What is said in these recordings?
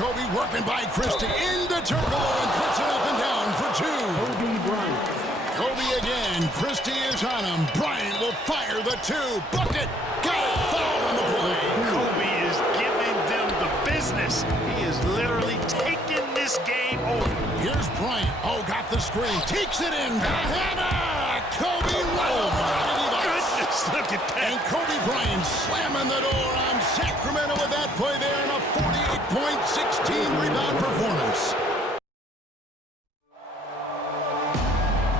Kobe working by Christie into Turkoglu and puts it up and down for two. Bryant. Kobe again. Christie is on him. Bryant will fire the two. Bucket. Got it. Foul on the play. Kobe is giving them the business. He is literally taking this game over. Here's Bryant. Oh, got the screen. Takes it in. Hannah. Kobe rolled. Goodness, look at that. And Kobe Bryant slamming the door on Sacramento with that play there in a 48-point, 16-rebound performance.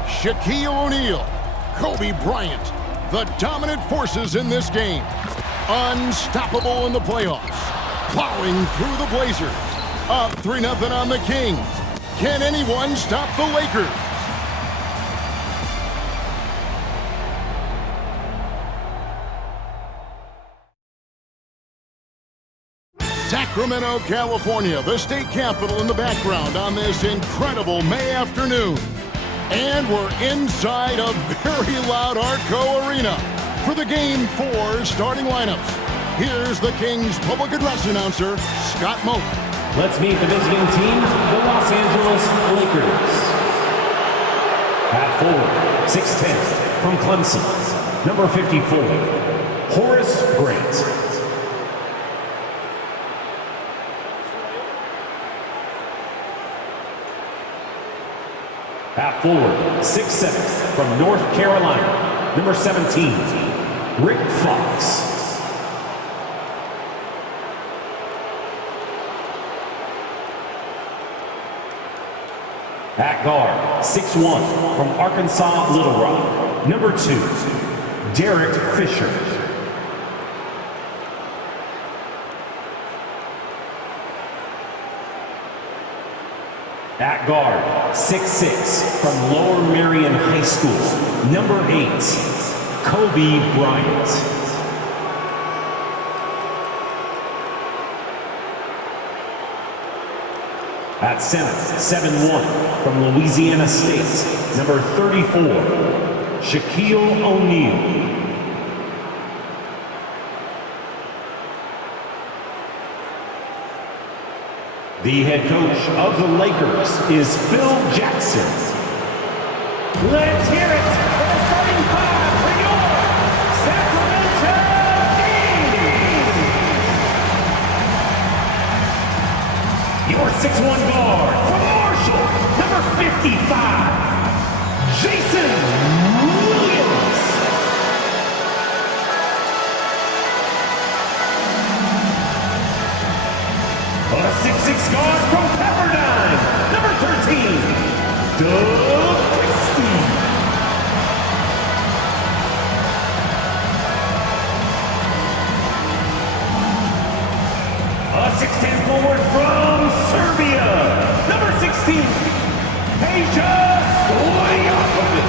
Shaquille O'Neal, Kobe Bryant, the dominant forces in this game. Unstoppable in the playoffs. Plowing through the Blazers. Up 3-0 on the Kings. Can anyone stop the Lakers? Sacramento, California, the state capital in the background on this incredible May afternoon. And we're inside a very loud Arco Arena for the Game 4 starting lineups. Here's the Kings public address announcer, Scott Moak. Let's meet the visiting team, the Los Angeles Lakers. At forward, 6'10", from Clemson, number 54, Horace Grant. At forward, 6'7", from North Carolina, number 17, Rick Fox. At guard, 6'1", from Arkansas Little Rock, number 2, Derek Fisher. At guard, 6'6", from Lower Merion High School, number 8, Kobe Bryant. At center, 7'1", from Louisiana State, number 34, Shaquille O'Neal. The head coach of the Lakers is Phil Jackson. Let's hear it for the starting five for your Sacramento Kings. Your 6'1" guard from Marshall, number 55, Jason Williams. A 6'6" guard from Pepperdine, number 13, Doug Christie. A 6'10" forward from Serbia, number 16, Peja Stojakovic.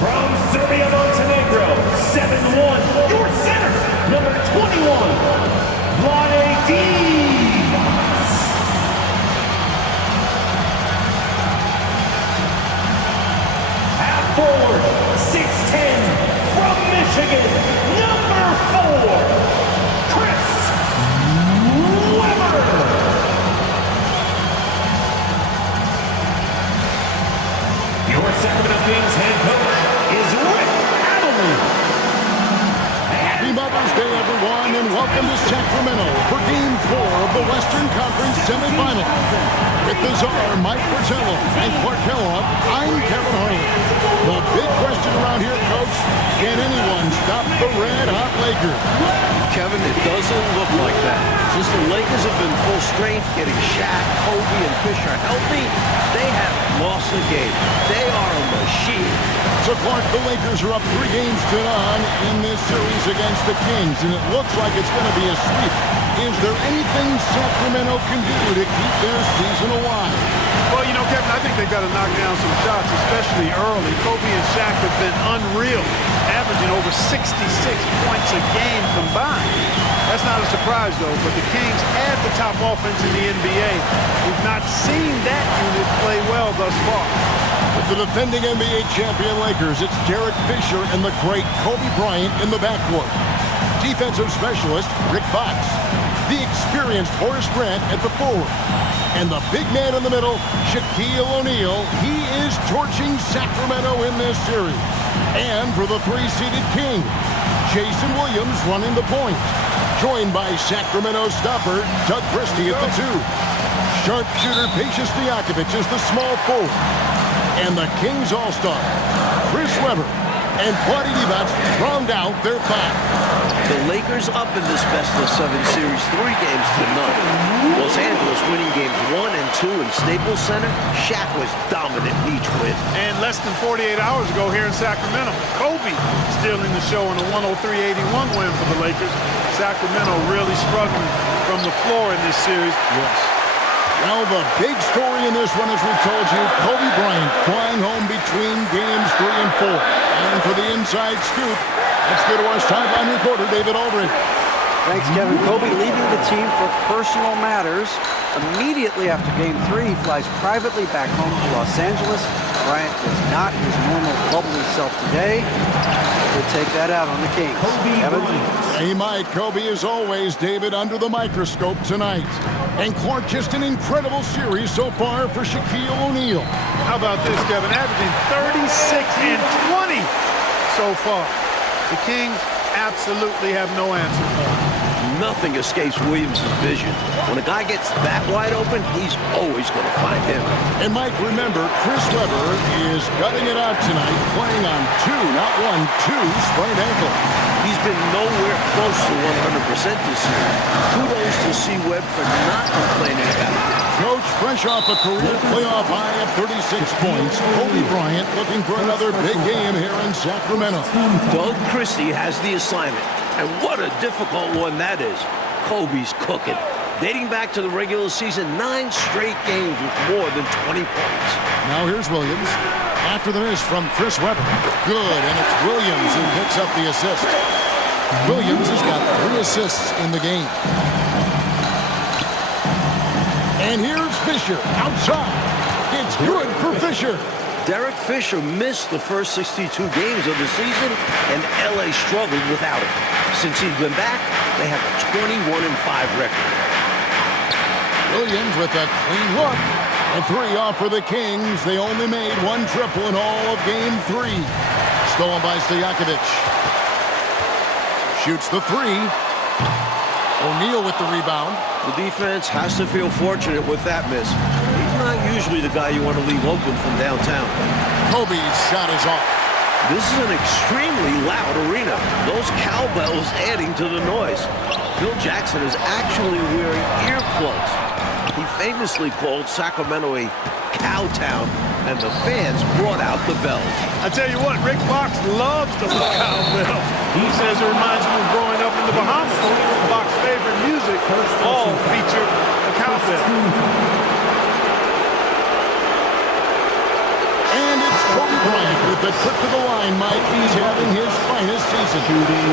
From Serbia, Montenegro, 7'1", your center, number 21, Vlade Divac. Half forward, 6'10", from Michigan, number 4, Chris Webber. Your Sacramento Kings head coach is Rick Adelman. Happy Mother's Day, everyone, and welcome to Sacramento for Game 4 of the Western Conference semifinal. With the czar, Mike Fratello, and Clark Kellogg, I'm Kevin Harlan. The big question around here, Coach, can anyone stop the red-hot Lakers? Kevin, it doesn't look like that. Since the Lakers have been full strength, getting Shaq, Kobe, and Fisher healthy, they haven't lost a game. They are a machine. So, Clark, the Lakers are up 3 games to none in this series against the Kings, and it looks like it's going to be a sweep. Is there anything Sacramento can do to keep their season alive? Well, you know, Kevin, I think they've got to knock down some shots, especially early. Kobe and Shaq have been unreal, averaging over 66 points a game combined. That's not a surprise, though, but the Kings have the top offense in the NBA. We've not seen that unit play well thus far. With the defending NBA champion Lakers, it's Derek Fisher and the great Kobe Bryant in the backcourt. Defensive specialist Rick Fox. The experienced Horace Grant at the forward. And the big man in the middle, Shaquille O'Neal. He is torching Sacramento in this series. And for the three-seeded King, Jason Williams running the point. Joined by Sacramento stopper Doug Christie at the 2. Sharpshooter Patience Stojakovic is the small forward. And the Kings All-Star, Chris Webber and Vlade Divac round out their 5. The Lakers up in this best-of-7 series 3 games to none. Los Angeles winning games 1 and 2 in Staples Center. Shaq was dominant in each win. And less than 48 hours ago here in Sacramento, Kobe stealing the show in a 103-81 win for the Lakers. Sacramento really struggling from the floor in this series. Yes. Well, the big story in this one, as we told you, Kobe Bryant flying home between games 3 and 4. And for the inside scoop, let's go to our sideline reporter, David Aldridge. Thanks, Kevin. Kobe leaving the team for personal matters. Immediately after Game 3, he flies privately back home to Los Angeles. Bryant was not his normal bubbly self today. We'll take that out on the Kings. Kevin? Hey, Mike, Kobe, as always, David, under the microscope tonight. And Clark, just an incredible series so far for Shaquille O'Neal. How about this, Kevin? Averaging 36 and 20 so far. The Kings absolutely have no answer for him. Nothing escapes Williams' vision. When a guy gets that wide open, he's always going to find him. And Mike, remember, Chris Webber is gutting it out tonight, playing on 2 sprained ankle. He's been nowhere close to 100% this year. Kudos to C. Webb for not complaining about it. Coach, fresh off a career playoff high of 36 points, Kobe Bryant looking for another big game here in Sacramento. Doug Christie has the assignment, and what a difficult one that is. Kobe's cooking. Dating back to the regular season, 9 straight games with more than 20 points. Now here's Williams. After the miss from Chris Webber. Good, and it's Williams who picks up the assist. Williams has got 3 assists in the game. And here's Fisher outside. It's good for Fisher. Derek Fisher missed the first 62 games of the season, and L.A. struggled without him. Since he's been back, they have a 21-5 record. Williams with a clean look. A 3 off for the Kings. They only made 1 triple in all of Game 3. Stolen by Stojakovic. Shoots the 3. O'Neal with the rebound. The defense has to feel fortunate with that miss. He's not usually the guy you want to leave open from downtown. Kobe's shot is off. This is an extremely loud arena. Those cowbells adding to the noise. Phil Jackson is actually wearing earplugs. He famously called Sacramento a cow town, and the fans brought out the bells. I tell you what, Rick Fox loves the cowbell. He says it reminds him of growing up in the Bahamas. Fox's favorite music all featured a cowbell. And it's Kobe Bryant with the trip to the line, Mike. He's having his finest season.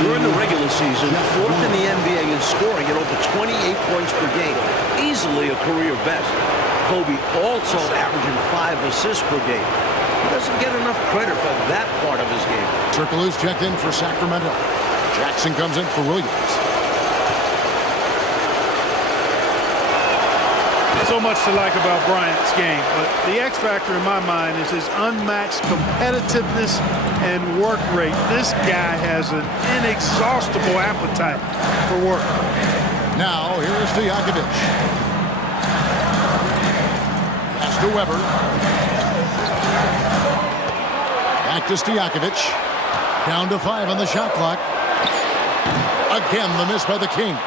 During the regular season, 4th in the NBA in scoring at over 28 points per game. Easily a career best. Kobe also averaging 5 assists per game. He doesn't get enough credit for that part of his game. Circle is checked in for Sacramento. Jackson comes in for Williams. So much to like about Bryant's game, but the X factor in my mind is his unmatched competitiveness and work rate. This guy has an inexhaustible appetite for work. Now, here is Stojakovic. Pass to Webber. Back to Stojakovic. Down to 5 on the shot clock. Again, the miss by the Kings.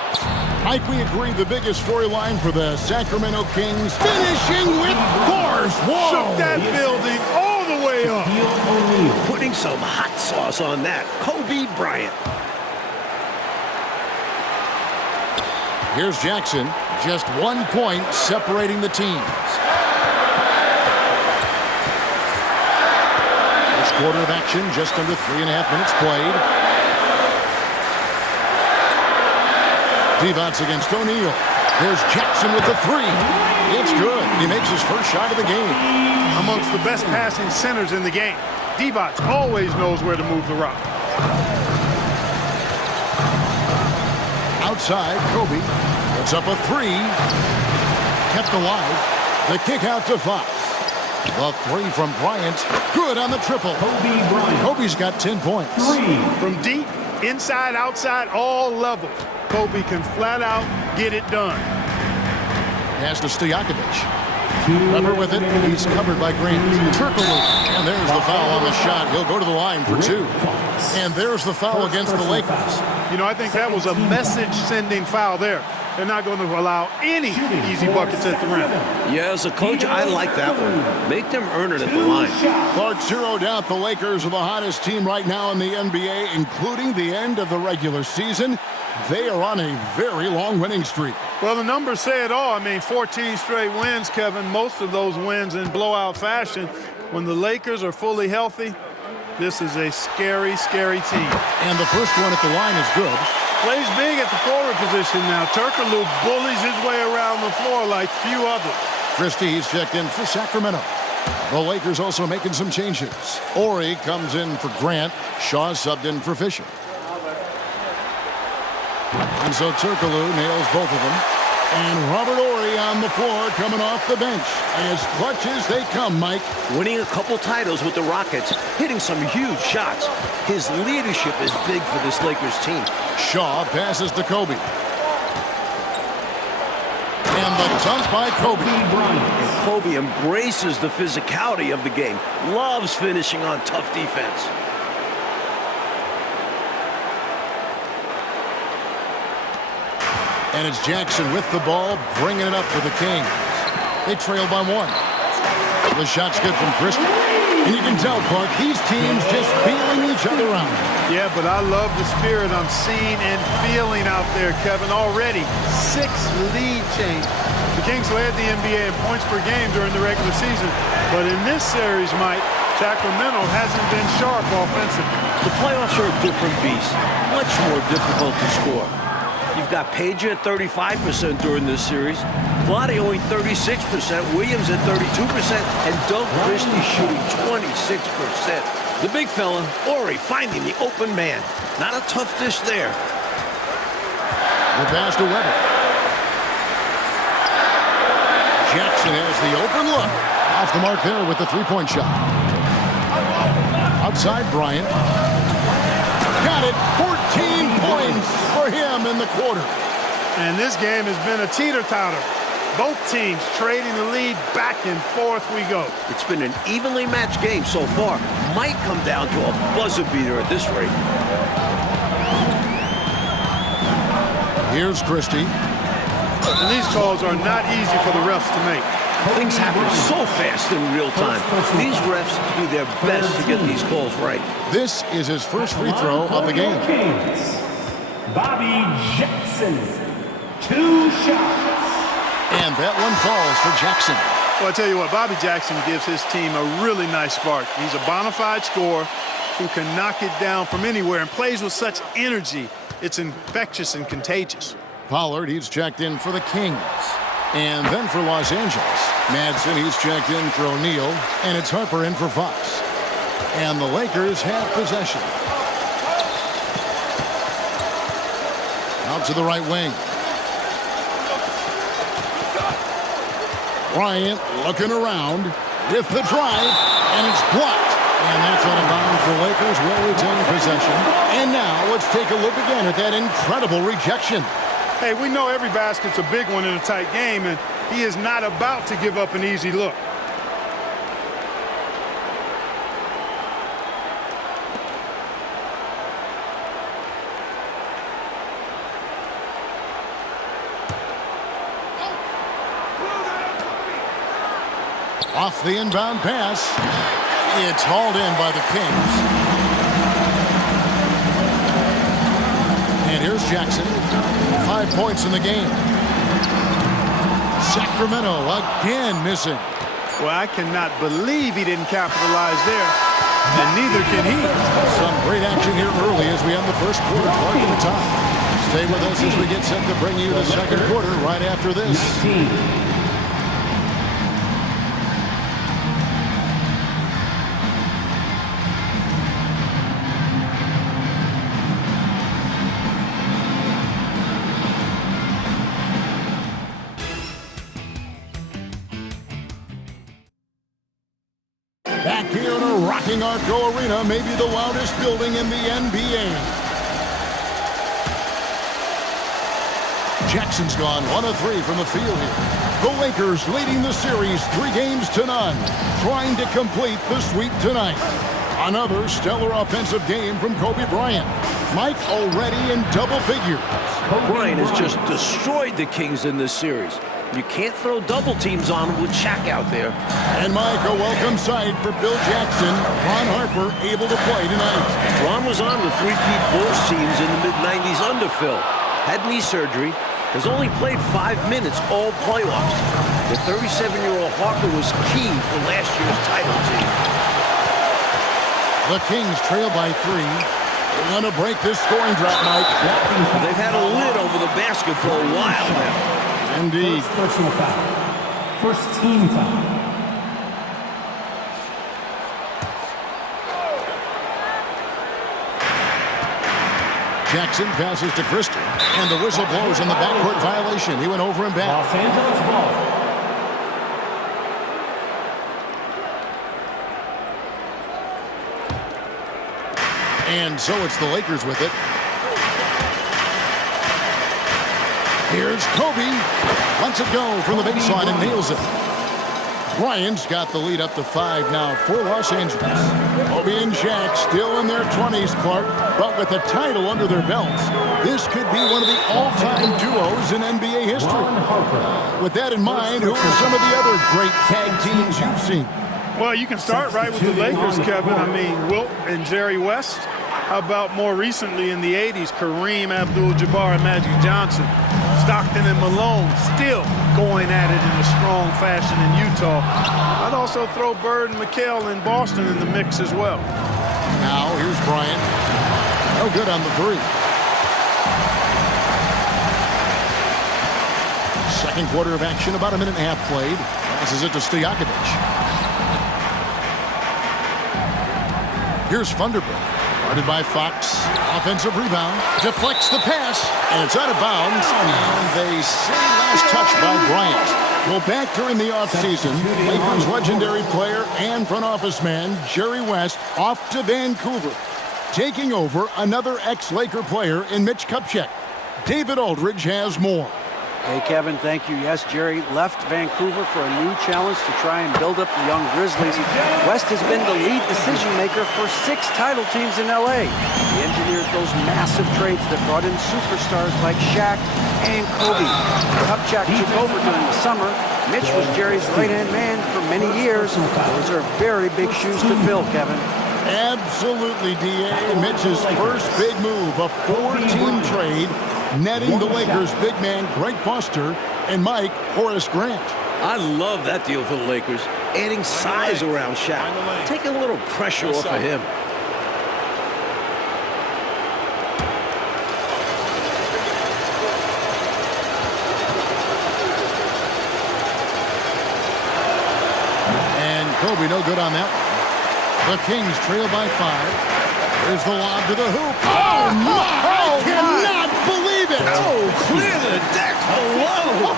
Mike, we agree the biggest storyline for the Sacramento Kings, finishing with force. Whoa! Shook that building all the way up. Putting some hot sauce on that. Kobe Bryant. Here's Jackson. Just 1 point separating the teams. First quarter of action, just under 3.5 minutes played. Divac against O'Neal. There's Jackson with the three. It's good. He makes his first shot of the game. Amongst the best passing centers in the game. Divac always knows where to move the rock. Outside, Kobe puts up a three. Kept alive. The kick out to Fox. The three from Bryant. Good on the triple. Kobe Bryant. Kobe's got 10 points. From deep, inside, outside, all levels. Kobe can flat out get it done. Pass to Stojakovic. Weber with it. He's covered by Grant. Turkoglu. And there's the foul on the shot. He'll go to the line for two. And there's the foul against the Lakers. You know, I think that was a message-sending foul there. They're not going to allow any easy buckets at the rim. Yeah, as a coach, I like that one. Make them earn it at the line. Clark zeroed out the Lakers are the hottest team right now in the NBA, including the end of the regular season. They are on a very long winning streak. Well, the numbers say it all. I mean, 14 straight wins, Kevin. Most of those wins in blowout fashion. When the Lakers are fully healthy, this is a scary, scary team. And the first one at the line is good. Plays big at the forward position now. Turkoglu bullies his way around the floor like few others. Christie's checked in for Sacramento. The Lakers also making some changes. Ori comes in for Grant. Shaw subbed in for Fisher. And so Turkoglu nails both of them. And Robert Ori on the floor coming off the bench. As clutch as they come, Mike. Winning a couple titles with the Rockets, hitting some huge shots. His leadership is big for this Lakers team. Shaw passes to Kobe. And the dunk by Kobe. And Kobe embraces the physicality of the game. Loves finishing on tough defense. And it's Jackson with the ball, bringing it up for the Kings. They trail by one. The shot's good from Christie. And you can tell, Clark, these teams just feeling each other out. Yeah, but I love the spirit I'm seeing and feeling out there, Kevin. Already 6 lead change. The Kings led the NBA in points per game during the regular season. But in this series, Mike, Sacramento hasn't been sharp offensively. The playoffs are a different beast. Much more difficult to score. You've got Page at 35% during this series, Vlade only 36%, Williams at 32%, and Doug Christie shooting 26%. The big fella, Ori, finding the open man. Not a tough dish there. The pass to Weber. Jackson has the open look. Off the mark there with the three-point shot. Outside Bryant. Got it. 14 points for him in the quarter. And this game has been a teeter-totter. Both teams trading the lead back and forth we go. It's been an evenly matched game so far. Might come down to a buzzer beater at this rate. Here's Christie. And these calls are not easy for the refs to make. Things happen so fast in real time. These refs do their best to get these calls right. This is his first free throw of the game. Bobby Jackson, 2 shots. And that one falls for Jackson. Well, I tell you what, Bobby Jackson gives his team a really nice spark. He's a bona fide scorer who can knock it down from anywhere and plays with such energy. It's infectious and contagious. Pollard, he's checked in for the Kings. And then for Los Angeles, Madsen, he's checked in for O'Neal. And it's Harper in for Fox. And the Lakers have possession. Out to the right wing. Bryant looking around with the drive, and it's blocked. And that's out of bounds. The Lakers will retain possession. And now let's take a look again at that incredible rejection. Hey, we know every basket's a big one in a tight game, and he is not about to give up an easy look. Off the inbound pass. It's hauled in by the Kings. And here's Jackson. 5 points in the game. Sacramento again missing. Well, I cannot believe he didn't capitalize there. and neither can he. Some great action here early as we end the first quarter. Clark at the top. Stay with us as we get set to bring you the second quarter right after this. 19. Back here in a rocking Arco Arena, maybe the loudest building in the NBA. Jackson's gone 1 of 3 from the field here. The Lakers leading the series 3-0, trying to complete the sweep tonight. Another stellar offensive game from Kobe Bryant. Mike already in double figures. Bryant has just destroyed the Kings in this series. You can't throw double teams on him with Shaq out there. And Mike, a welcome sight for Bill Jackson. Ron Harper able to play tonight. Ron was on the three-peat Bulls teams in the mid-90s under Phil. Had knee surgery. Has only played 5 minutes all playoffs. The 37-year-old Hawker was key for last year's title team. The Kings trail by 3. They want to break this scoring drought, Mike. They've had a lid over the basket for a while now. Indeed. First personal foul. First team foul. Jackson passes to Christie, and the whistle blows on the backcourt violation. He went over and back. Los Angeles ball. And so it's the Lakers with it. Here's Kobe. Lets it go from the baseline and nails it. Bryant's got the lead up to 5 now for Los Angeles. Kobe and Shaq still in their 20s, Clark, but with the title under their belts, this could be one of the all-time duos in NBA history. With that in mind, who are some of the other great tag teams you've seen? Well, you can start right with the Lakers, Kevin. I mean, Wilt and Jerry West. How about more recently in the 80s, Kareem Abdul-Jabbar and Magic Johnson. Stockton and Malone still going at it in a strong fashion in Utah. I'd also throw Bird and McHale in Boston in the mix as well. Now, here's Bryant. No good on the 3. Second quarter of action, about a minute and a half played. Passes it to Stojakovic. Here's Vanderbilt. Guarded by Fox. Offensive rebound. Deflects the pass. And it's out of bounds. And they say last touch by Bryant. Well, back during the offseason, Lakers legendary player and front office man Jerry West off to Vancouver. Taking over another ex-Laker player in Mitch Kupchak. David Aldridge has more. Hey, Kevin, thank you. Yes, Jerry left Vancouver for a new challenge to try and build up the young Grizzlies. West has been the lead decision maker for 6 title teams in L.A. He engineered those massive trades that brought in superstars like Shaq and Kobe. Kupchak took over during the summer. Mitch was Jerry's right-hand man for many years. Those are very big shoes to fill, Kevin. Absolutely, D.A. Mitch's first big move, a 4-team trade, netting the Lakers' big man Greg Foster and Mike Horace Grant. I love that deal for the Lakers. Adding size around Shaq. Taking a little pressure off of him. And Kobe no good on that one. The Kings trail by 5. There's the lob to the hoop. Oh, my! I cannot believe it! Oh, clear the deck below!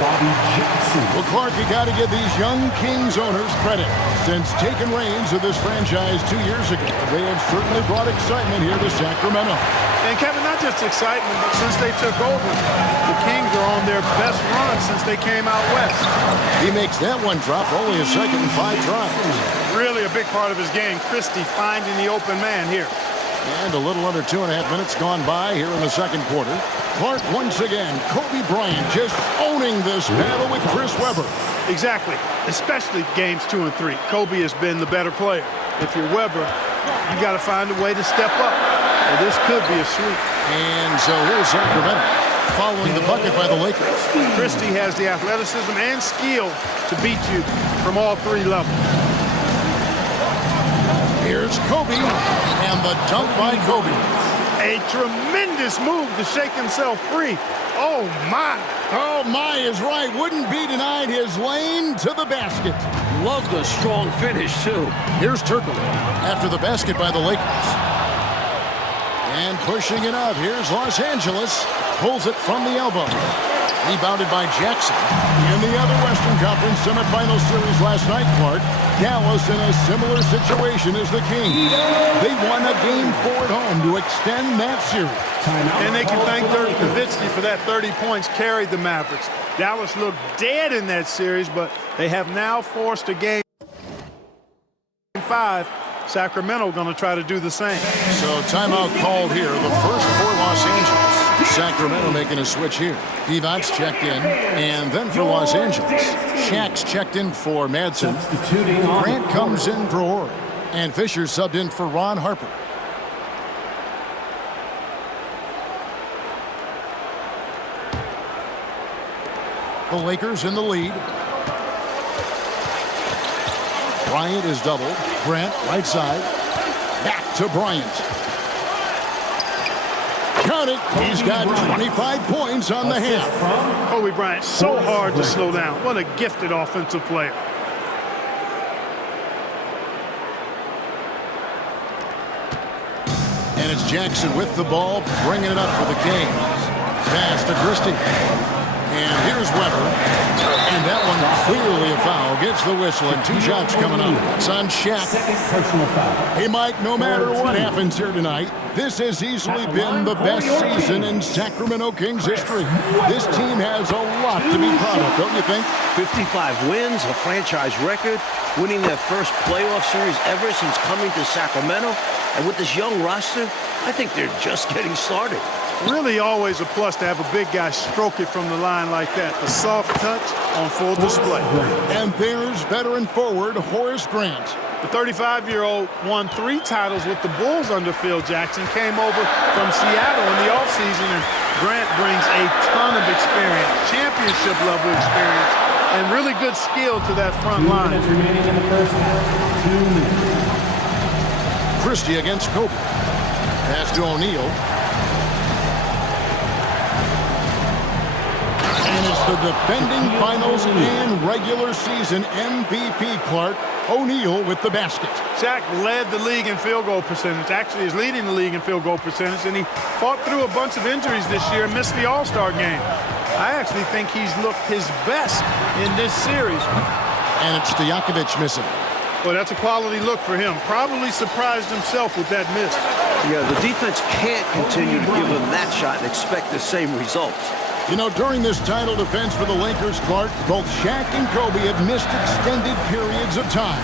Bobby Jackson. Well, Clark, you got to give these young Kings owners credit. Since taking reins of this franchise 2 years ago, they have certainly brought excitement here to Sacramento. And Kevin, not just excitement, but since they took over, the Kings are on their best run since they came out west. He makes that one drop only a second and 5 tries. Really a big part of his game, Christie finding the open man here. And a little under 2.5 minutes gone by here in the second quarter. Clark once again, Kobe Bryant just owning this battle with Chris Webber. Exactly, especially games 2 and 3. Kobe has been the better player. If you're Webber, you got to find a way to step up. Well, this could be a sweep. And so here's Sacramento following the bucket by the Lakers. Christie has the athleticism and skill to beat you from all 3 levels. Here's Kobe, and the dunk by Kobe. A tremendous move to shake himself free. Oh, my. Oh, my is right. Wouldn't be denied his lane to the basket. Love the strong finish, too. Here's Turkle after the basket by the Lakers. And pushing it up. Here's Los Angeles. Pulls it from the elbow. Rebounded by Jackson. In the other Western Conference semifinal series last night, Clark, Dallas in a similar situation as the Kings. They won a Game 4 at home to extend that series. And they can thank Dirk Nowitzki for that 30 points carried the Mavericks. Dallas looked dead in that series, but they have now forced a Game 5. Sacramento going to try to do the same. So timeout called here. The first for Los Angeles. Sacramento making a switch here. Divac checked in, and then for Los Angeles, Shaq's checked in for Madsen. Grant comes in for Horry, and Fisher subbed in for Ron Harper. The Lakers in the lead. Bryant is doubled. Grant right side. Back to Bryant. Count it. He's got 25 points on the half. Kobe Bryant, so hard to slow down. What a gifted offensive player. And it's Jackson with the ball, bringing it up for the Kings. Pass to Christie. And here's Weber. And that one clearly a foul. Gets the whistle, and 2 shots coming up. It's on Shaq. Second personal foul. Hey, Mike, no matter what happens here tonight, this has easily been the best season in Sacramento Kings history. This team has a lot to be proud of, don't you think? 55 wins, a franchise record, winning their first playoff series ever since coming to Sacramento. And with this young roster, I think they're just getting started. Really always a plus to have a big guy stroke it from the line like that. The soft touch on full display. And there's veteran forward Horace Grant. The 35-year-old won 3 titles with the Bulls under Phil Jackson, came over from Seattle in the offseason, and Grant brings a ton of experience, championship-level experience, and really good skill to that front line. Remaining in the first half, 2 minutes. Christie against Kobe. Pass to O'Neal. And it's the defending finals and regular season MVP, Clark. O'Neal with the basket. Shaq led the league in field goal percentage. Actually is leading the league in field goal percentage, and he fought through a bunch of injuries this year and missed the All-Star game. I actually think he's looked his best in this series. And it's Stojakovic missing. Well, that's a quality look for him. Probably surprised himself with that miss. Yeah, the defense can't continue to give him that shot and expect the same results. You know, during this title defense for the Lakers, Clark, both Shaq and Kobe have missed extended periods of time.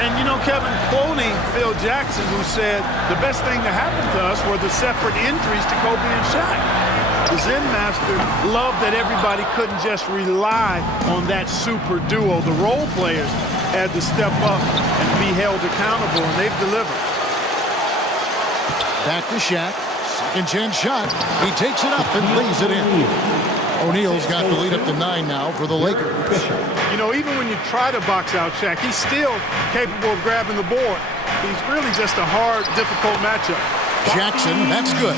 And, you know, Kevin, quoting Phil Jackson, who said the best thing that happened to us were the separate injuries to Kobe and Shaq. The Zen Master loved that everybody couldn't just rely on that super duo. The role players had to step up and be held accountable, and they've delivered. Back to Shaq. Second chance shot. He takes it up and lays it in. O'Neal's got the lead up to 9 now for the Lakers. You know, even when you try to box out Shaq, he's still capable of grabbing the board. He's really just a hard, difficult matchup. Jackson, that's good.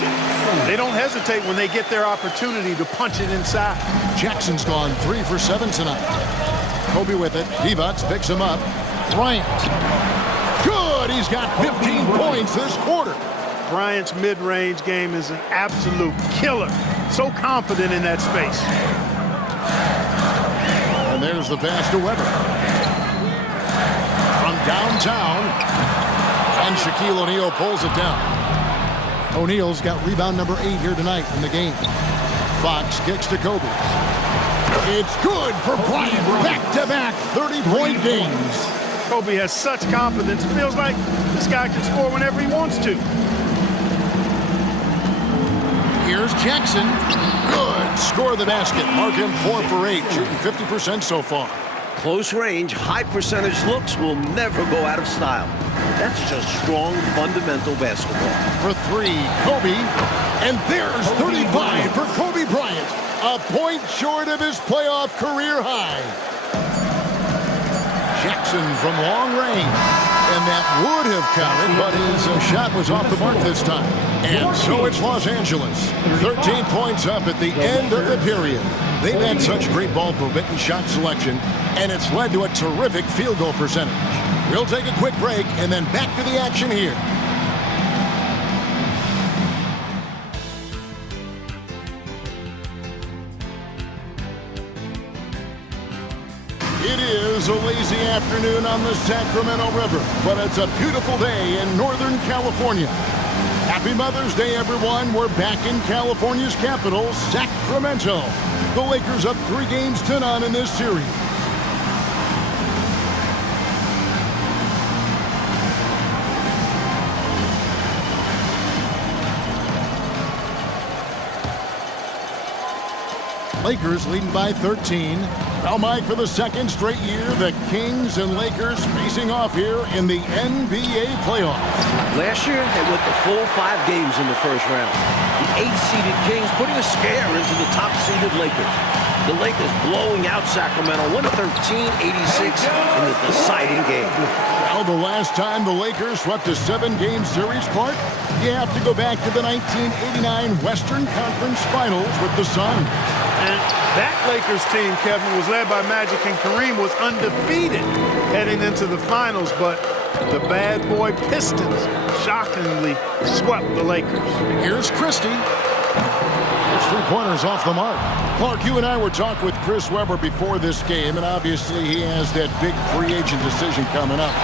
They don't hesitate when they get their opportunity to punch it inside. Jackson's gone 3 for 7 tonight. Kobe with it. Divac picks him up. Bryant. Good. He's got 15 points this quarter. Bryant's mid-range game is an absolute killer. So confident in that space. And there's the pass to Weber. From downtown. And Shaquille O'Neal pulls it down. O'Neal's got rebound number 8 here tonight in the game. Fox kicks to Kobe. It's good for Bryant. Back-to-back 30-point games. Kobe has such confidence. It feels like this guy can score whenever he wants to. Here's Jackson. Good. Score the basket. Mark him 4 for 8. Shooting 50% so far. Close range, high percentage looks will never go out of style. That's just strong, fundamental basketball. For 3, Kobe. And there's 35 for Kobe Bryant. A point short of his playoff career high. Jackson from long range. And that would have counted, but his shot was off the mark this time. And so it's Los Angeles. 13 points up at the end of the period. They've had such great ball movement and shot selection, and it's led to a terrific field goal percentage. We'll take a quick break and then back to the action here. It is a lazy afternoon on the Sacramento River, but it's a beautiful day in Northern California. Happy Mother's Day, everyone. We're back in California's capital, Sacramento. The Lakers up 3-0 in this series. Lakers leading by 13. Now, Mike, for the second straight year, the Kings and Lakers facing off here in the NBA playoffs. Last year, they went the full 5 games in the first round. The 8th-seeded Kings putting a scare into the top-seeded Lakers. The Lakers blowing out Sacramento 113-86 in the deciding game. Well, the last time the Lakers swept a 7-game series, Clark, you have to go back to the 1989 Western Conference Finals with the Suns. And that Lakers team, Kevin, was led by Magic, and Kareem was undefeated heading into the finals, but the bad boy Pistons shockingly swept the Lakers. Here's Christie. His 3-pointers off the mark. Clark, you and I were talking with Chris Webber before this game, and obviously he has that big free agent decision coming up.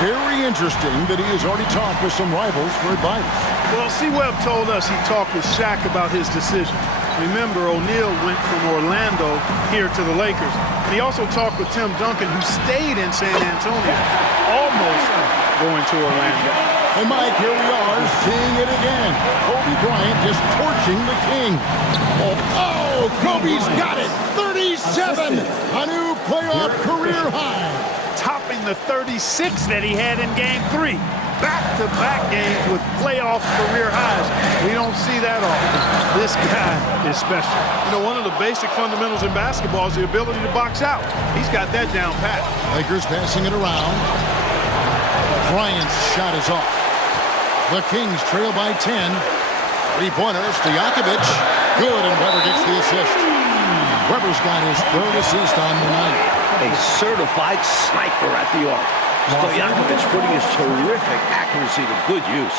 Very interesting that he has already talked with some rivals for advice. Well, C-Webb told us he talked with Shaq about his decision. Remember, O'Neal went from Orlando here to the Lakers. And he also talked with Tim Duncan, who stayed in San Antonio, almost going to Orlando. And Mike, here we are seeing it again. Kobe Bryant just torching the King. Oh, Kobe's got it. 37, a new playoff career high. Topping the 36 that he had in Game 3. Back-to-back games with playoff career highs. We don't see that often. This guy is special. You know, one of the basic fundamentals in basketball is the ability to box out. He's got that down pat. Lakers passing it around. Bryant's shot is off. The Kings trail by 10. 3-pointers to Stojakovic. Good, and Webber gets the assist. Webber's got his 3rd assist on the night. A certified sniper at the arc. Stojakovic putting his terrific accuracy to good use.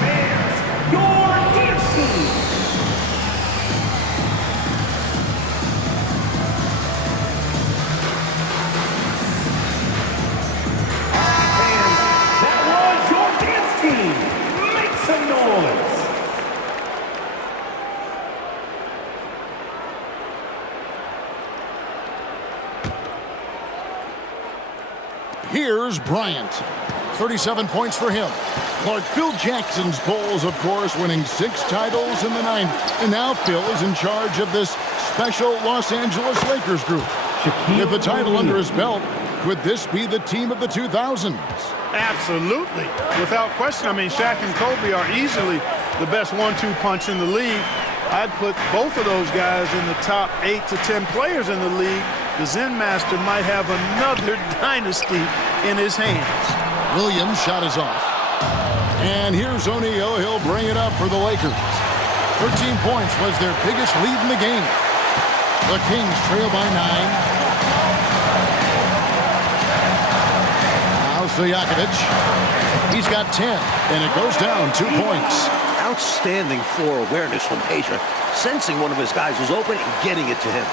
Fans, your dancing. Fans, that was your dance team. Make some noise. Here's Bryant. 37 points for him. Clark, Phil Jackson's Bulls, of course, winning 6 titles in the 90s. And now Phil is in charge of this special Los Angeles Lakers group. With the title under his belt, could this be the team of the 2000s? Absolutely. Without question. I mean, Shaq and Kobe are easily the best 1-2 punch in the league. I'd put both of those guys in the top 8 to 10 players in the league. The Zen Master might have another dynasty in his hands. Williams' shot is off. And here's O'Neal. He'll bring it up for the Lakers. 13 points was their biggest lead in the game. The Kings trail by 9. Now Stojakovic. He's got 10, and it goes down 2 points. Outstanding floor awareness from Asia, sensing one of his guys was open and getting it to him.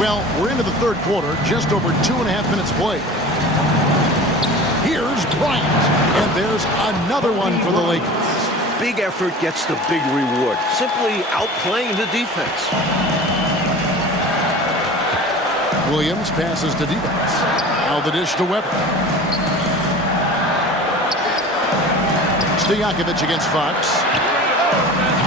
Well, we're into the 3rd quarter, just over 2.5 minutes played. Here's Bryant, and there's another one for the Lakers. Big effort gets the big reward, simply outplaying the defense. Williams passes to Divac. Now the dish to Webber. Stojakovic against Fox.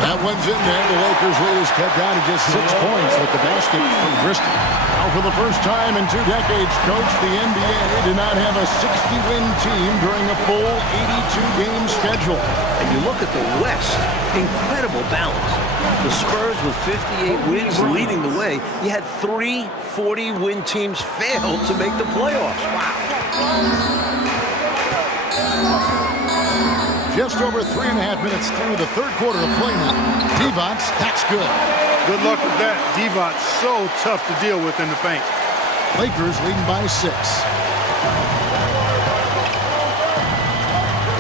That one's in there. The Lakers lead is cut down to just 6 points with the basket from Bristol. Now, for the first time in 2 decades, Coach, the NBA did not have a 60-win team during a full 82-game schedule. And you look at the West, incredible balance. The Spurs with 58 wins leading the way. You had 3 40-win teams fail to make the playoffs. Wow. Just over 3.5 minutes through the third quarter of play now. Devon's, that's good. Good luck with that. Devon's so tough to deal with in the paint. Lakers leading by 6.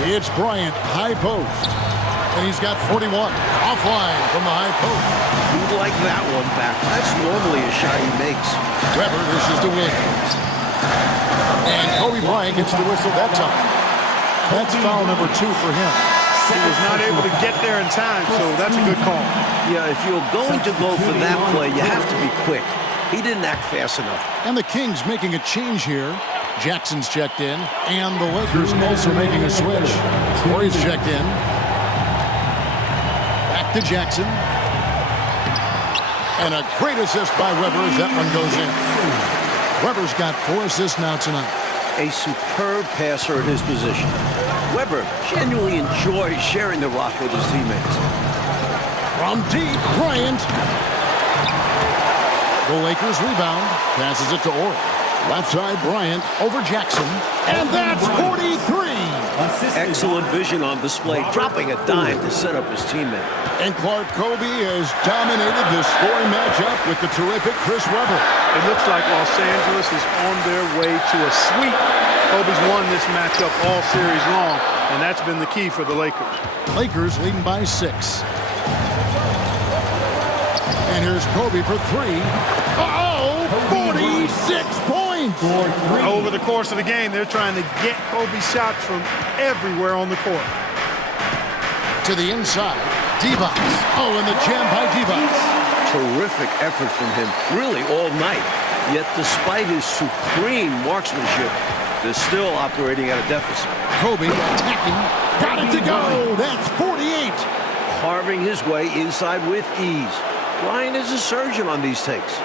It's Bryant, high post. And he's got 41. Offline from the high post. You like that one back. That's normally a shot he makes. Weber versus the Williams. And Kobe Bryant gets the whistle that time. That's foul number 2 for him. He was not able to get there in time, so that's a good call. Yeah, if you're going to go for that play, you have to be quick. He didn't act fast enough. And the Kings making a change here. Jackson's checked in, and the Lakers also making a switch. Corey's checked in. Back to Jackson. And a great assist by Weber as that one goes in. Weber's got 4 assists now tonight. A superb passer at his position. Weber genuinely enjoys sharing the rock with his teammates. From deep, Bryant. The Lakers rebound. Passes it to Ori. Left side, Bryant over Jackson. And that's 43. Excellent vision on display, dropping a dime to set up his teammate. And Clark Kobe has dominated the scoring matchup with the terrific Chris Webber. It looks like Los Angeles is on their way to a sweep. Kobe's won this matchup all series long, and that's been the key for the Lakers. Lakers leading by 6. And here's Kobe for 3. Uh-oh! 46 points! Over the course of the game, they're trying to get Kobe shots from everywhere on the court. To the inside, Devon. Oh, and the jam by Devon. Terrific effort from him, really all night. Yet despite his supreme marksmanship, they're still operating at a deficit. Kobe attacking. Got it to go. That's 48. Carving his way inside with ease. Bryant is a surgeon on these takes.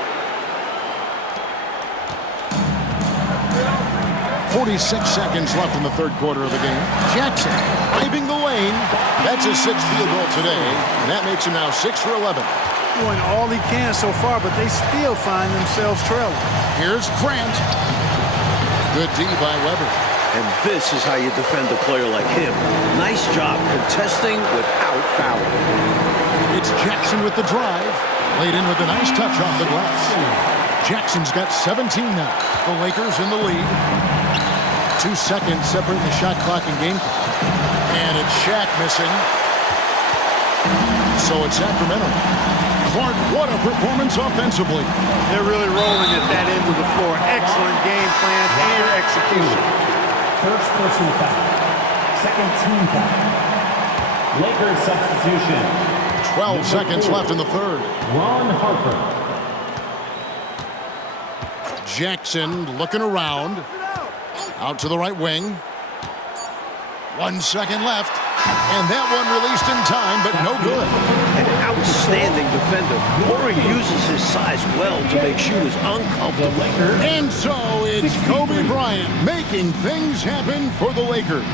46 seconds left in the third quarter of the game. Jackson driving the lane. That's his 6th field goal today, and that makes him now 6 for 11. Doing all he can so far, but they still find themselves trailing. Here's Grant. Good D by Weber. And this is how you defend a player like him. Nice job contesting without fouling. It's Jackson with the drive. Laid in with a nice touch off the glass. Jackson's got 17 now. The Lakers in the lead. 2 seconds separating the shot clock and game clock. And it's Shaq missing. So it's Sacramento. Clark, what a performance offensively. They're really rolling at that end of the floor. Excellent game plan and execution. First person foul. Second team foul. Lakers substitution. 12 seconds left in the third. Ron Harper. Jackson looking around. Out to the right wing. 1 second left. And that one released in time, but no good. An outstanding defender. Murray uses his size well to make shooters uncomfortable. And so it's Kobe Bryant making things happen for the Lakers.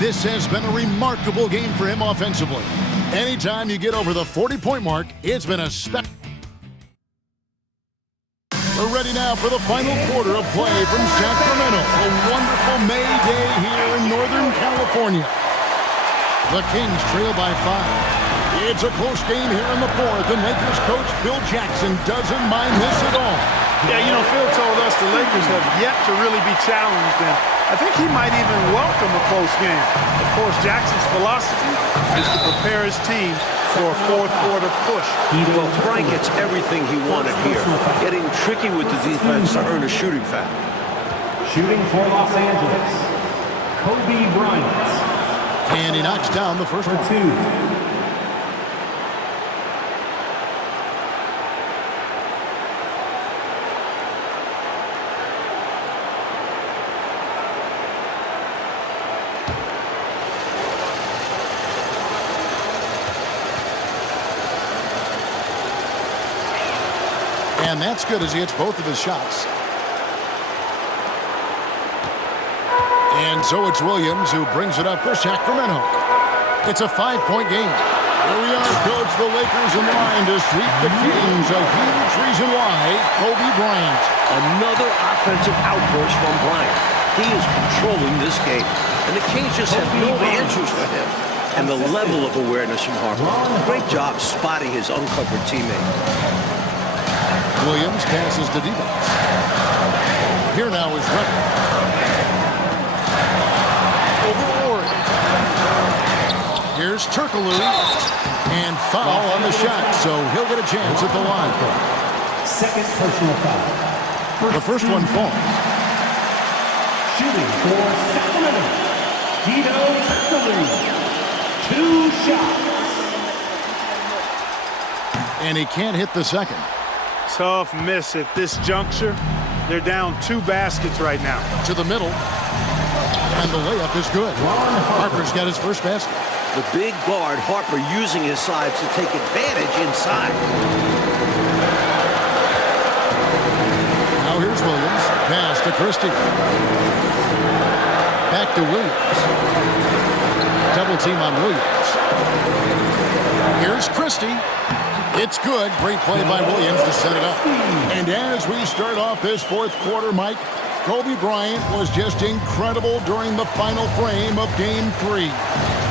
This has been a remarkable game for him offensively. Anytime you get over the 40-point mark, it's been a spectacular. We're ready now for the final quarter of play from Sacramento. A wonderful May day here in Northern California. The Kings trail by 5. It's a close game here in the fourth, and Lakers coach Phil Jackson doesn't mind this at all. Yeah, you know, Phil told us the Lakers have yet to really be challenged, and I think he might even welcome a close game. Of course, Jackson's philosophy is to prepare his team for a fourth quarter push. Well, Bryant gets everything he wanted here, getting tricky with the defense to earn a shooting foul. Shooting for Los Angeles, Kobe Bryant. And he knocks down the first one. 2. And that's good as he hits both of his shots. And so it's Williams who brings it up for Sacramento. It's a 5-point game. Here we are, Coach. The Lakers in line to sweep the Kings. A huge reason why. Kobe Bryant. Another offensive outburst from Bryant. He is controlling this game. And the Kings just have no answers for him. And the level of awareness from Harper. Great job spotting his uncovered teammate. Williams passes to Divac. Here now is Rucker. Here's Turkoglu, and foul on the shot, so he'll get a chance at the line. Second personal foul. The first one falls. Shooting for Sacramento, Hedo Turkoglu. 2 shots. And he can't hit the second. Tough miss at this juncture. They're down 2 baskets right now. To the middle, and the layup is good. Harper's got his first basket. The big guard, Harper, using his size to take advantage inside. Now here's Williams. Pass to Christie. Back to Williams. Double team on Williams. Here's Christie. It's good. Great play by Williams to set it up. And as we start off this fourth quarter, Mike, Kobe Bryant was just incredible during the final frame of Game 3.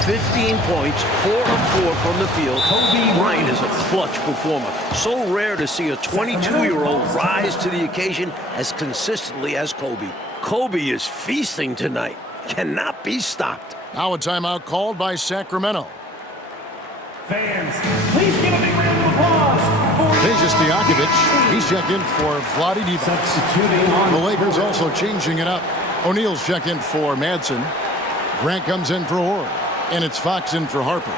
15 points, 4 of 4 from the field. Kobe Bryant is a clutch performer. So rare to see a 22-year-old rise to the occasion as consistently as Kobe. Kobe is feasting tonight. Cannot be stopped. Now a timeout called by Sacramento. Fans, please give a big round of applause for Peja Stojakovic. He's checked in for Vlade Divac. substituting on The Lakers also changing it up. O'Neal's checked in for Madsen. Grant comes in for Orr. And it's Fox in for Harper.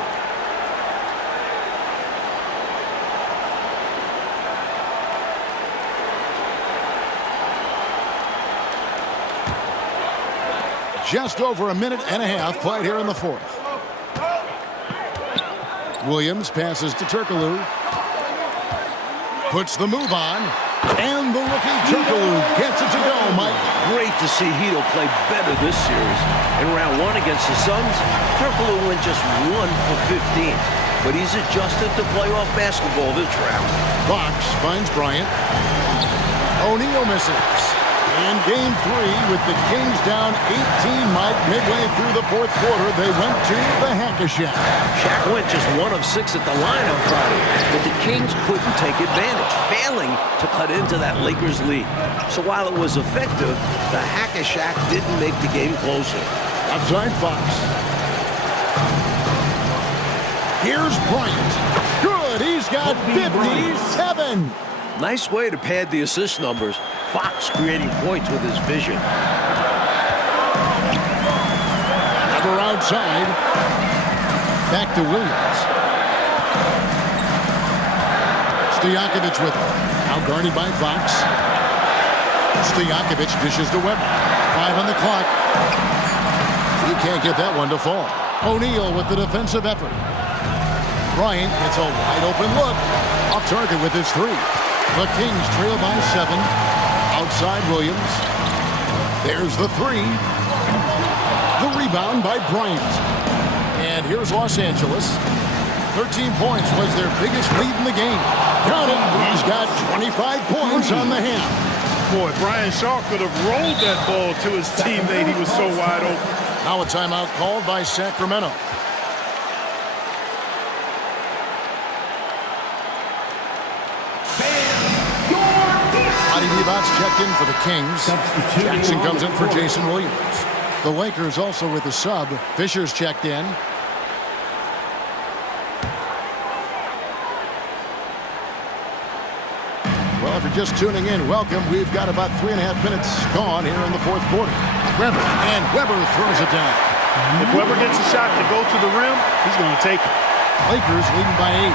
Just over a minute and a half played here in the fourth. Williams passes to Turkoglu. Puts the move on. And the rookie Turkoglu gets it to go, Mike. Great to see Hedo play better this series. In round 1 against the Suns, Turkoglu went just 1 for 15. But he's adjusted to playoff basketball this round. Fox finds Bryant. O'Neal misses. In Game 3, with the Kings down 18, Mike, midway through the fourth quarter, they went to the Hack-a-Shack. Shaq went just 1 of 6 at the line on Friday, but the Kings couldn't take advantage, failing to cut into that Lakers lead. So while it was effective, the Hack-a-Shack didn't make the game closer. Outside Fox. Here's Bryant. Good, he's got 57. Nice way to pad the assist numbers. Fox creating points with his vision. Another outside. Back to Williams. Stojakovic with it. Now guarded by Fox. Stojakovic dishes to Webber. 5 on the clock. He can't get that one to fall. O'Neal with the defensive effort. Bryant gets a wide open look. Off target with his 3. The Kings trail by 7. Outside Williams. There's the 3. The rebound by Bryant. And here's Los Angeles. 13 points was their biggest lead in the game. Count it. He's got 25 points on the half. Boy, Brian Shaw could have rolled that ball to his teammate. He was so wide open. Now a timeout called by Sacramento. Divac's checked in for the Kings. Jackson comes in for Jason Williams. The Lakers also with a sub. Fisher's checked in. Well, if you're just tuning in, welcome. We've got about 3.5 minutes gone here in the fourth quarter. Webber, and Webber throws it down. If Webber gets a shot to go to the rim, he's going to take it. Lakers leading by 8.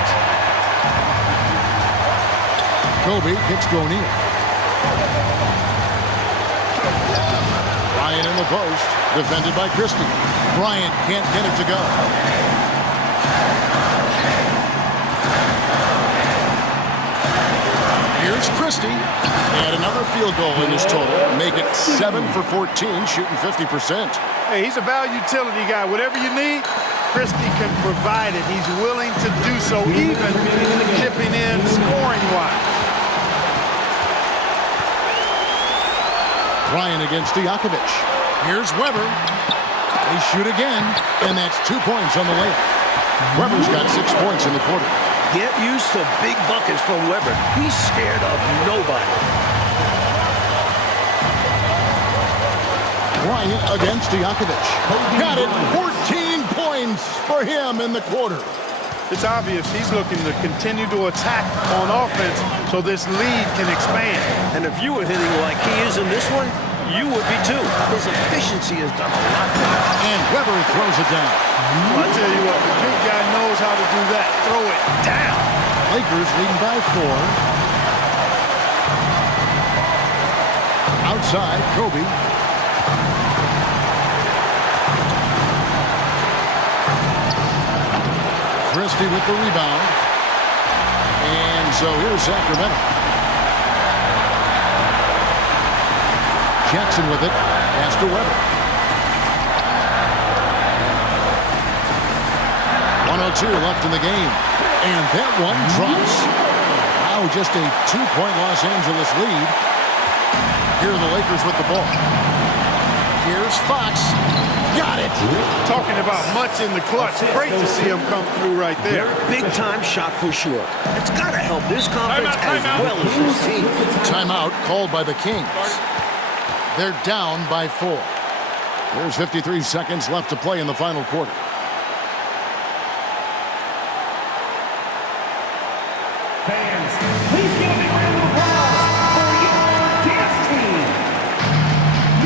Kobe kicks to O'Neal. Bryant in the post, defended by Christie. Bryant can't get it to go. Here's Christie. And another field goal in his total. Make it 7 for 14, shooting 50%. Hey, he's a value utility guy. Whatever you need, Christie can provide it. He's willing to do so, even chipping in scoring-wise. Bryant against Stojakovic. Here's Weber. They shoot again, and that's 2 points on the layup. Weber's got 6 points in the quarter. Get used to big buckets from Weber. He's scared of nobody. Bryant against Stojakovic. Got it. 14 points for him in the quarter. It's obvious he's looking to continue to attack on offense so this lead can expand. And if you were hitting like he is in this one, you would be too. His efficiency has done a lot for him. And Weber throws it down. Well, I tell you what, the big guy knows how to do that. Throw it down. Lakers leading by 4. Outside, Kobe. Christie with the rebound. And so here's Sacramento. Jackson with it. Pass to Weber. 1:02 left in the game. And that one drops. Now just a 2-point Los Angeles lead. Here are the Lakers with the ball. Here's Fox. Got it. Talking about much in the clutch. Great to see him come through right there. Big-time shot for sure. It's got to help this conference as well as his team. Timeout called by the Kings. They're down by 4. There's 53 seconds left to play in the final quarter. Fans, please give a big round of applause for your dance team.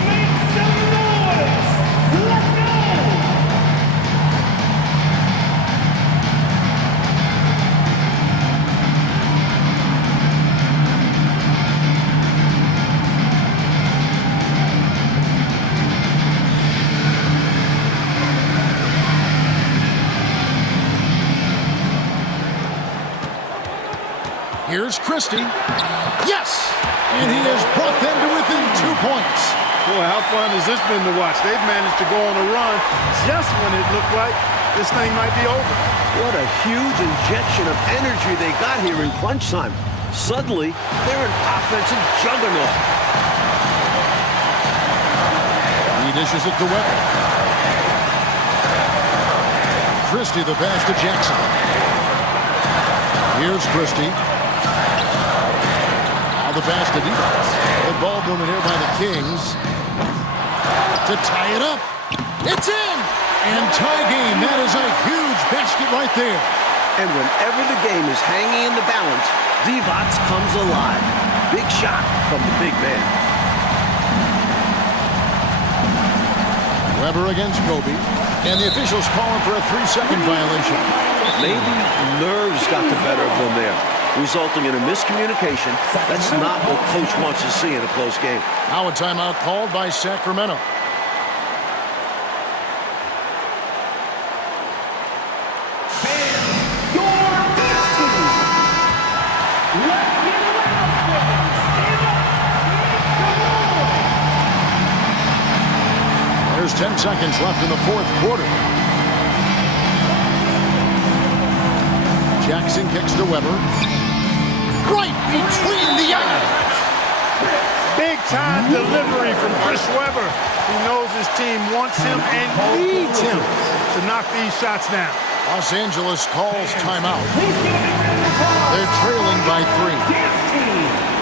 Make some noise. Let's go. Here's Christie. Yes! And he has brought them to within 2 points. Boy, how fun has this been to watch? They've managed to go on a run just when it looked like this thing might be over. What a huge injection of energy they got here in crunch time. Suddenly, they're an offensive juggernaut. He dishes it to Weber. Christie the pass to Jackson. Here's Christie. The pass to defense. Good ball movement here by the Kings. To tie it up. It's in! And tie game. That is a huge basket right there. And whenever the game is hanging in the balance, Divac comes alive. Big shot from the big man. Weber against Kobe. And the officials calling for a 3-second violation. Maybe nerves got the better of them there, resulting in a miscommunication. That's not what coach wants to see in a close game. Now a timeout called by Sacramento. There's 10 seconds left in the fourth quarter. Jackson kicks to Weber. Right between the eyes. Big-time delivery from Chris Weber. He knows his team wants him and needs him to knock these shots down. Los Angeles calls timeout. They're trailing by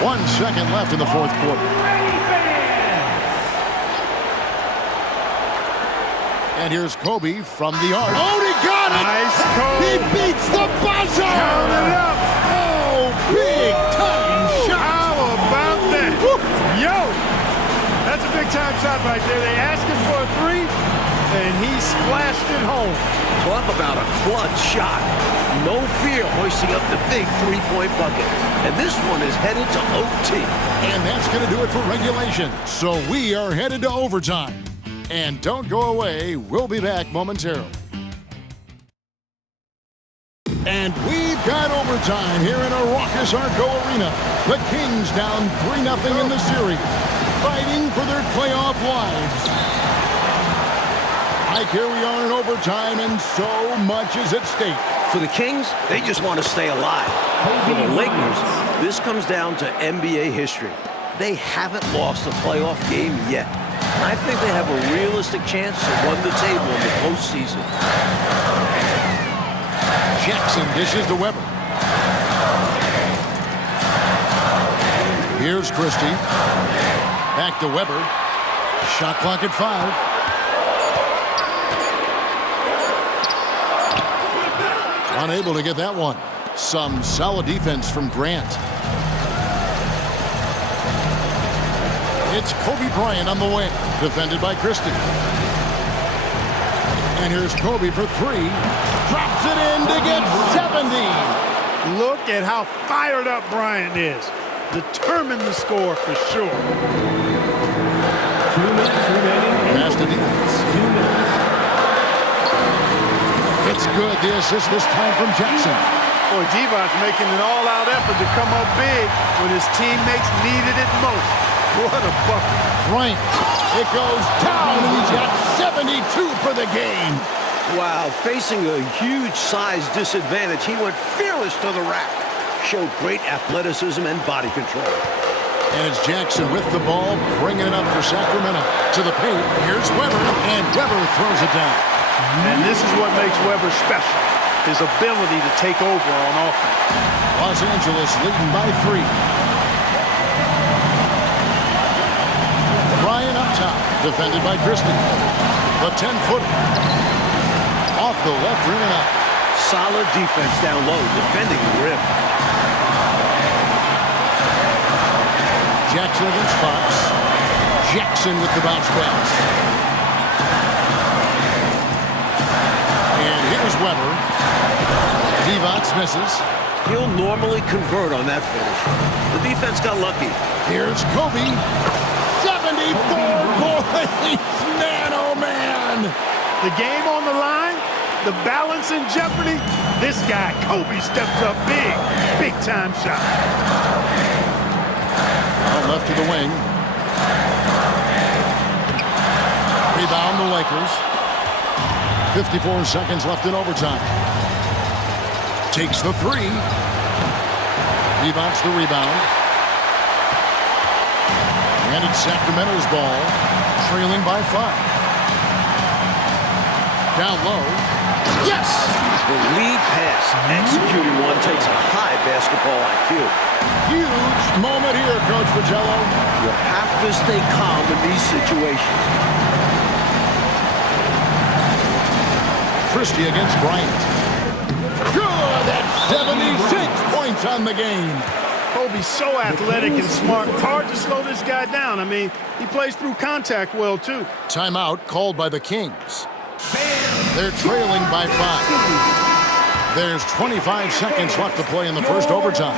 3. 1 second left in the fourth quarter. And here's Kobe from the arc. Oh, he got it! Nice, Kobe. He beats the buzzer! Count it up. Oh, big time shot! How about that? Woo. Yo, that's a big-time shot right there. They asked him for a 3, and he splashed it home. Talk about a clutch shot. No fear hoisting up the big three-point bucket. And this one is headed to OT. And that's going to do it for regulation. So we are headed to overtime. And don't go away. We'll be back momentarily. And we've got overtime here in a raucous Arco Arena. The Kings down 3-0 in the series, fighting for their playoff lives. Mike, here we are in overtime, and so much is at stake. For the Kings, they just want to stay alive. For the Lakers, this comes down to NBA history. They haven't lost a playoff game yet. I think they have a realistic chance to run the table in the postseason. Jackson dishes to Weber. Here's Christie. Back to Weber. Shot clock at 5. Unable to get that one. Some solid defense from Grant. It's Kobe Bryant on the wing, defended by Christie. And here's Kobe for 3. Drops it in to get 70. Look at how fired up Bryant is. Determined to score for sure. 2 minutes remaining. Pass to defense. 2 minutes. It's good. The assist this time from Jackson. Boy, Divac's making an all-out effort to come up big when his teammates needed it most. What a bucket. Bryant. It goes down, and he's got 72 for the game. Wow, facing a huge size disadvantage, he went fearless to the rack. Showed great athleticism and body control. And it's Jackson with the ball, bringing it up for Sacramento. To the paint, here's Weber, and Weber throws it down. And this is what makes Weber special, his ability to take over on offense. Los Angeles leading by 3. Bryant up top, defended by Christie. The 10-footer. Off the left rim and up. Solid defense down low, defending the rim. Jackson against Fox. Jackson with the bounce pass. And here's Weber. Divac misses. He'll normally convert on that finish. The defense got lucky. Here's Kobe. 74 points. Man, oh man. The game on the line, the balance in jeopardy. This guy, Kobe, steps up big. Big-time shot. Left to the wing. Rebound the Lakers. 54 seconds left in overtime. Takes the 3. Divac the rebound. And it's Sacramento's ball, trailing by 5. Down low. Yes! The lead pass, executing one, takes a high basketball IQ. Huge moment here, Coach Pagello. You have to stay calm in these situations. Christie against Bryant. Good! That's 76 points on the game. Kobe's so athletic and smart. It's hard to slow this guy down. I mean, he plays through contact well, too. Timeout called by the Kings. They're trailing by 5. There's 25 seconds left to play in the first overtime.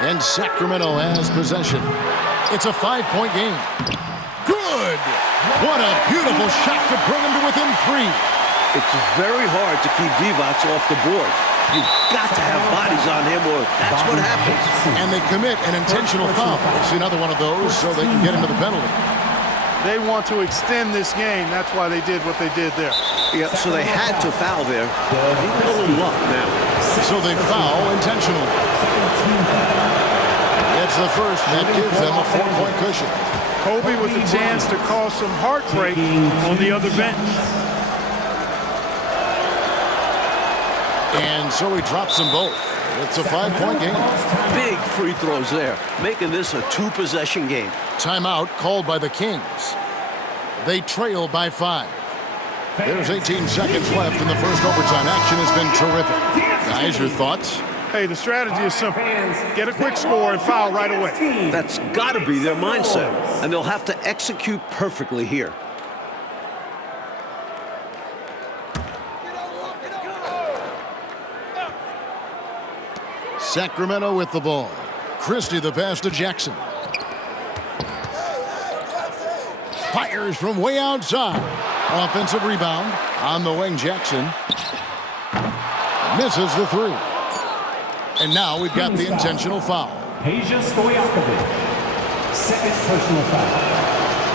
And Sacramento has possession. It's a 5-point game. Good! What a beautiful shot to bring him to within 3. It's very hard to keep Divac off the board. You've got to have bodies on him or that's what happens. And they commit an intentional foul. It's another one of those so they can get into the penalty. They want to extend this game. That's why they did what they did there. Yeah, so they had to foul there. Need a little luck now. So they foul intentionally. It's the first that gives them a 4-point cushion. Kobe with a chance to cause some heartbreak on the other bench. And so he drops them both. It's a 5-point game. Big free throws there, making this a 2-possession game. Timeout called by the Kings. They trail by 5. There's 18 seconds left in the first overtime. Action has been terrific. Guys, your thoughts? Hey, the strategy is simple. Get a quick score and foul right away. That's got to be their mindset, and they'll have to execute perfectly here. Sacramento with the ball. Christie the pass to Jackson. Fires from way outside. Offensive rebound. On the wing, Jackson. Misses the three. And now we've got the intentional foul. Peja Stojakovic. Second personal foul.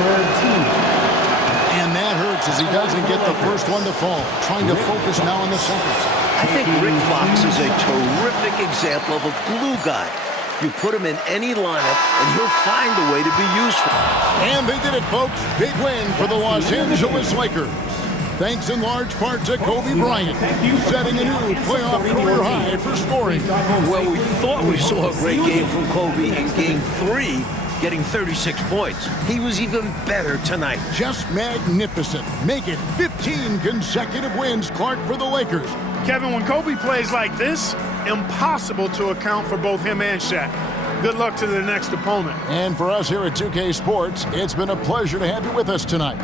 Third team. And that hurts as he doesn't get the first one to fall. Trying to focus now on the seconds. I think Rick Fox is a terrific example of a glue guy. You put him in any lineup, and he'll find a way to be useful. And they did it, folks. Big win for the Los Angeles Lakers. Thanks in large part to Kobe Bryant, setting a new playoff career high for scoring. Well, we thought we saw a great game from Kobe in Game 3, getting 36 points. He was even better tonight. Just magnificent. Make it 15 consecutive wins, Clark, for the Lakers. Kevin, when Kobe plays like this, impossible to account for both him and Shaq. Good luck to the next opponent. And for us here at 2K Sports, it's been a pleasure to have you with us tonight.